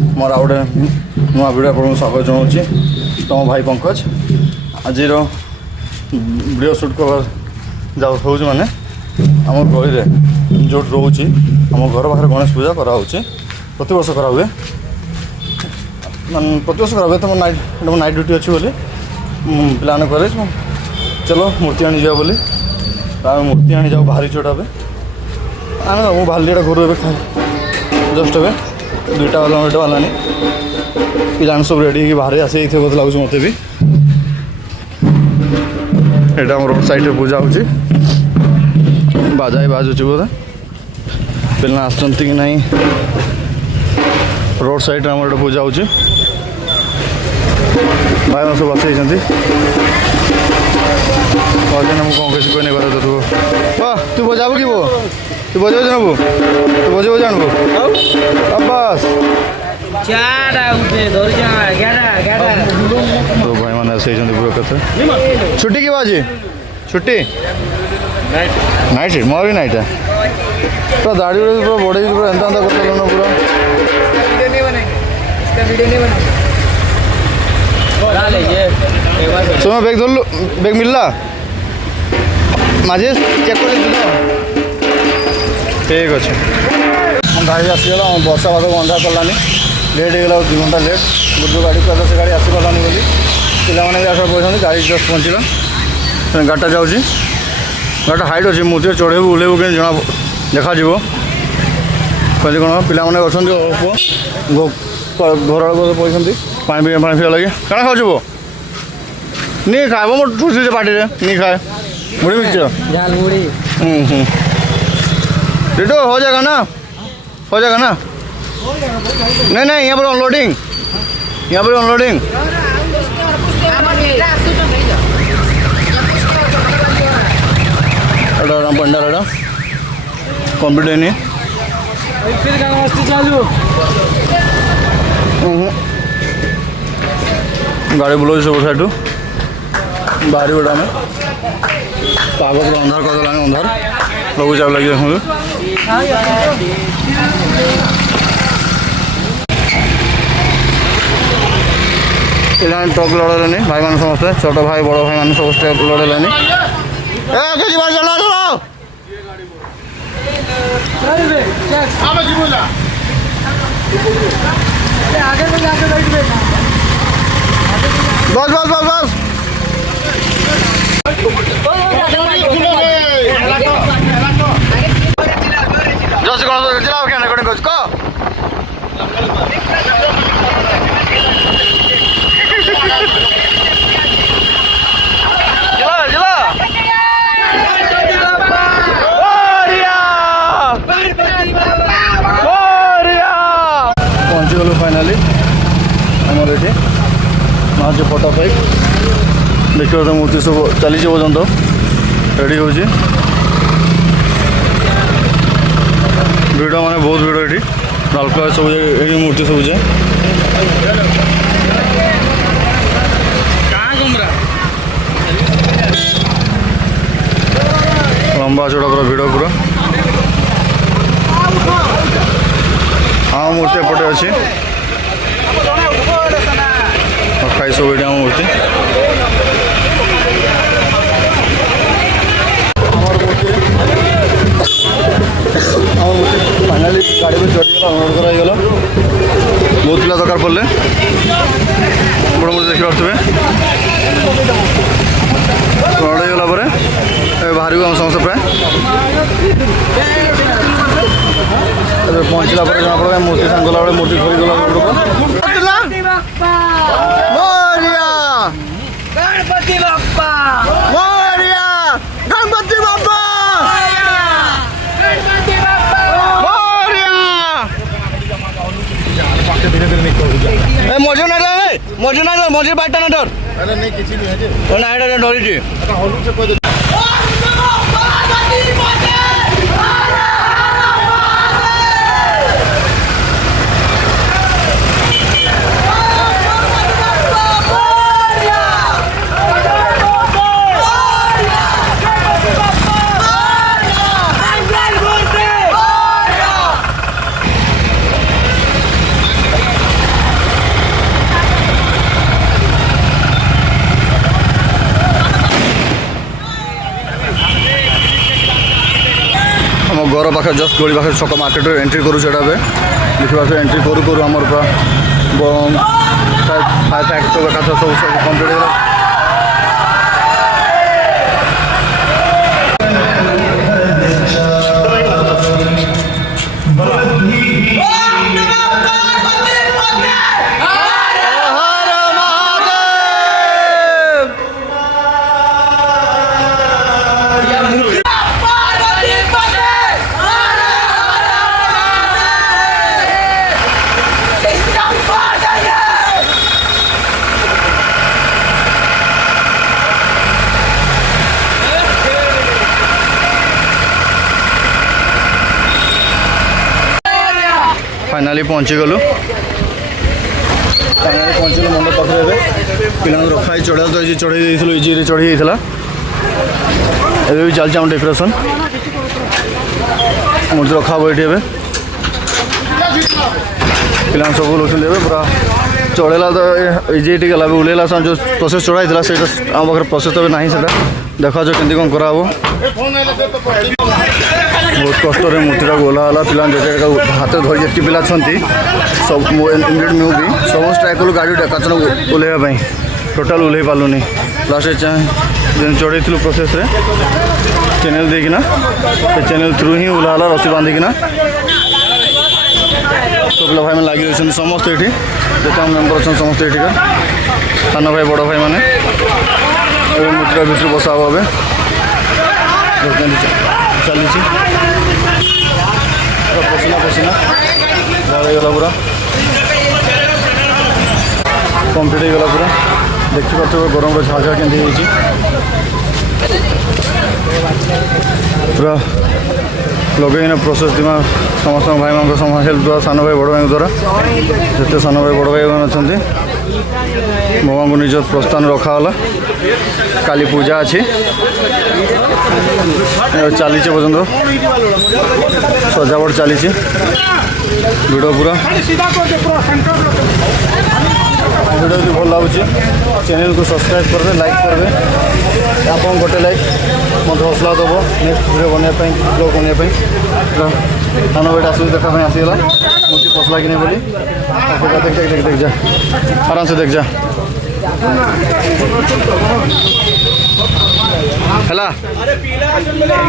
मोर आउ गोटे नुआ भिडियो आपको स्वागत जनाऊँगी तुम भाई पंकज आज वीडियो शूट कर जाऊ मैंने आम गली जो रोचे आम घर पाखे गणेश पूजा कराऊँ प्रत वर्ष करा हुए प्रत वर्ष करा हुए तो नाइट ड्यूटी अच्छी बोली पाने करे चलो मूर्ति आनी जा बोली मूर्ति आनी जाओ बाहरी छोटा पे आने मुझे बाहर घर जस्ट ए 2टा वाला पिलाने सब रेडी बाहर आसी बोलते लगे मत भी यहाँ रोड साइड पूजा हो बाजा बाजुची बोधे पिला आसती कि नहीं रोड साइड आम गोटे पूजा हो भाई सब बसई मुझे कौन किसी कोई नहीं बात तू वाह तू बजाबू कि वो तू बजाऊ जानबू तू बजाऊ जानबू बस तो भाई मैंने से पूरा कथा छुट्टी की बाजी छुट्टी नाइट मोर भी नाइट है तो दाढ़ी पूरा बड़े पूरा एंता एंता कर पूरा सुनो बैग धर बैग मिलला माझे चेक कर ठीक अच्छे गाड़ी आसीगला वर्षा बाध अंधा कलानी लेट हो 2 घंटा लेट जो गाड़ी कर से गाड़ी आसपारानी बोली पाने भी आशा पड़े गाड़ी जस्ट पहुँचला गाड़टा जाऊँगी गाड़टा हाइट अच्छे मूर्ति चढ़ेबू ओल्लू कि जना देखा कहली कौन पाने अच्छा घर आड़ पड़े पानी पिया लगे क्या खाऊ वो नहीं खाए मोट ठूसी पार्टी नहीं खाए मुड़ी मिक्सचर डिटो हो जाएगा ना नहीं नहीं यहाँ पर अनलोडिंग पंडाल कम्प्लीट है नहीं गाड़ी बुलाऊ सब साइड बाहरी गोटा में पाग पूरा अंधार करदेला अंधार लघुचाप लगे देखो ट्रक लड़े भाई मान समस्ते छोट भाई बड़ भाई मान समस्ते लड़े बस बस बस बस जैसे कौन चलाओ क्या कौन कुछ को पहुँची गलु फाइनाली आमर ये माँ जो फटा पाइप देखिए तो मूर्ति सब चली पर्यंत रेडी हो भिड़ माने बहुत भिड़ ये नालका सब ये मूर्ति सब जाए लंबा चौड़ा पूरा भिड़ पूरा हाँ मूर्ति एपटे अच्छी खाई सब ये मूर्ति फाइनाली गाड़ी में चढ़ीगला अनुरोध कराइगला बहुत पिला दरकार पड़े बड़ मूर्ति देखी पारे गला पर बाहर आम समस्त प्राय पहुँचला जना पड़ा मूर्ति सांग गला बेले मूर्ति धरी गला गणपति बाप्पा गणपति बाप्पा मजे ना मजे बाइटा ना डर ना डरी घर पाखे जस्ट गली पाखे छक मार्केट एंट्री करूँ से देखा एंट्री करूँ करूँ आमर पूरा फायर फैक्ट एका सब कम्प्लीट हो फाइनाली पहुँची गलु फाइनाली पहुँचल मंडप पाखे पिला रखाई चढ़ा तो चढ़ाई इजी चढ़ी जाता एवं भी चलती आम डेकोरेशन मूर्ति रखा ये पिला सब लोग पूरा चढ़ेला तो इजी टे लगे उल्लेला जो प्रोसेस चढ़ाई से आम पाखे प्रोसेस तो ना देखा जो केमती कौन करा बहुत कष्ट मूर्तिटा ओह्ला पिला हाथ धरी जी पिला सब इमिडिएट म्यू भी सब ट्राए कलु गाड़ी काचन ओह्लैवाई टोटाल ओह्लै पार्लुनि लास्ट चढ़े प्रोसेस चैनल देकिना चैनल थ्रू ही ओह्ला रसी बांधिकिना सब पिला भाई मैंने लगी रही समस्ते ये जिते मेम्बर अच्छा समस्त ये सान भाई बड़ भाई मैंने मूर्तिटा भर बसा हे चली पसीना पसीना गला पूरा कम्प्लीट हो गला पूरा देखिए गरम झाड़ झाड़ के पूरा लगे प्रोसेस दिमा समस्त भाई मान हेल्प द्वारा सान भाई बड़ भाई द्वारा जिते सान भाई बड़ भाई मैंने अच्छा भगवान को निज प्रस्थान रखाला काली पूजा अच्छी चली पर्यटन सजावट चली भिड़ पूरा भिडियो भी भल लगुच चैनल को सब्सक्राइब करेंगे लाइक करेंगे आप गोटे लाइक मत हौसला दब नेक्स्ट भिडियो बनवाई ब्लॉग बनवाई सान भाई आस देखा आसीगला मूर्ति पसला कि नहीं बोली देख जा आराम से देख जा है।